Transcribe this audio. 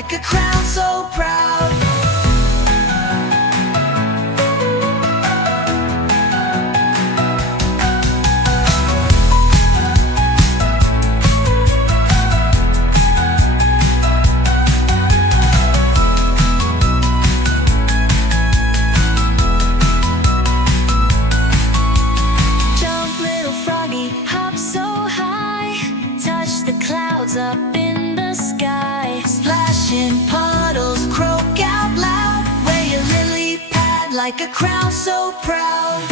like a crown so proud. Jump, little froggy, hop so high, touch the clouds up in the sky. Splash in puddles, croak out loud, wear your lily pad like a crown so proud.